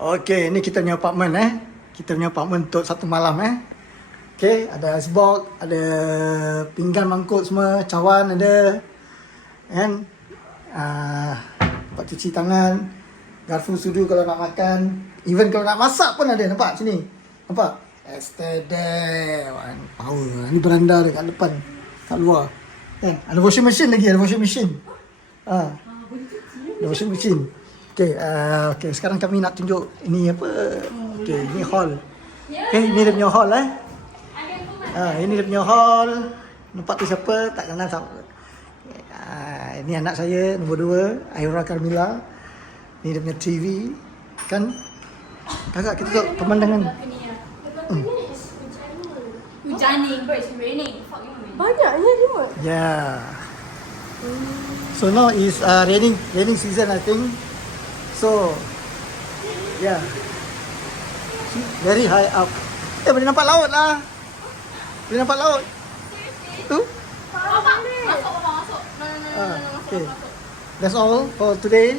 Okey, ni kita punya apartment Kita punya apartment untuk satu malam Okey, ada icebox, ada pinggan mangkuk semua, cawan ada. Kan? Tempat cuci tangan, garfu sudu kalau nak makan. Even kalau nak masak pun ada, nampak sini. Nampak? Yesterday. Power. Ni beranda dekat depan, kat luar. Kan? Ada washing machine lagi, ada washing machine. Ada washing machine. Okey, okey, sekarang kami nak tunjuk ini apa? Okey, ini hall. Okey, ini dia punya hall ini dia punya hall. Nampak tu siapa? Tak kenal siapa. Ini anak saya nombor 2, Aira Carmila. Ni dia punya TV. Kan? Kakak kita tengok pemandangan. Hujaning, but it's raining. Fuck you, man. Banyaknya remote. Yeah. So now is raining season I think. So yeah. Very high up. Boleh nampak laut lah. Boleh nampak laut. Tu. Bapak, masuk. No, Okay. masuk. That's all for today.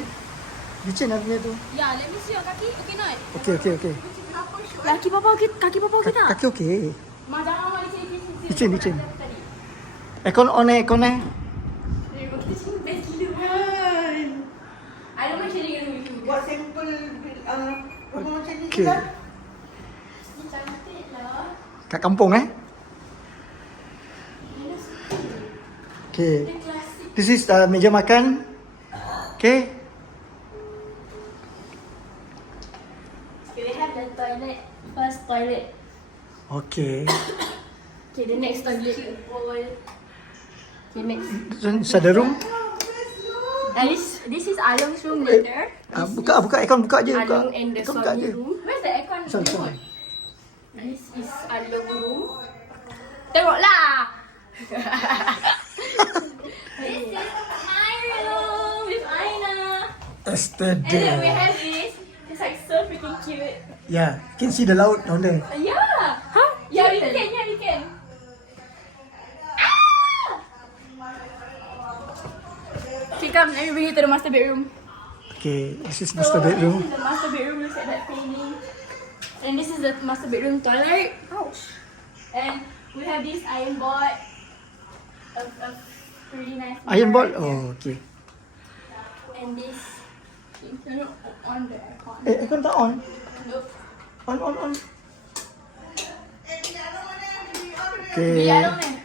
Licin punya tu. Yeah, let me see your kaki. Okay, not? Okay. Kaki papa okey tak? Kaki okey. Ma, jangan ma Licin. Aircon on aircon Kita sini best gila. I don't mind sharing dengan you. Buat sampel rumah macam ni Okay. kita. Ni cantik lah. Kat kampung Okay. Dia klasik. This is meja makan. Okay. Okay, we have the toilet. First toilet. Okay. Okay, the next toilet. Okay, next. This ada room. This is Alung's room later. Buka aircon, buka je. Alung and the Aircon buka suami je. room. Where's the aircon? Sorry. This is Alung room. Tengoklah. This is my room with Aina. And then we Yesterday. have this. It's like so freaking cute. Yeah, can see the laut down there. Yeah. Huh? Yeah, we can. Okay, come. Let me bring you to the master bedroom. Okay, this is master bedroom. This is the master bedroom. Look at that painting. And this is the master bedroom toilet. Ouch. And we have this iron board. A pretty nice Iron board. mirror here. Oh, okay. And this. You turn on the aircon. Aircon tak on? Nope. On. Di Okay. dalam ni.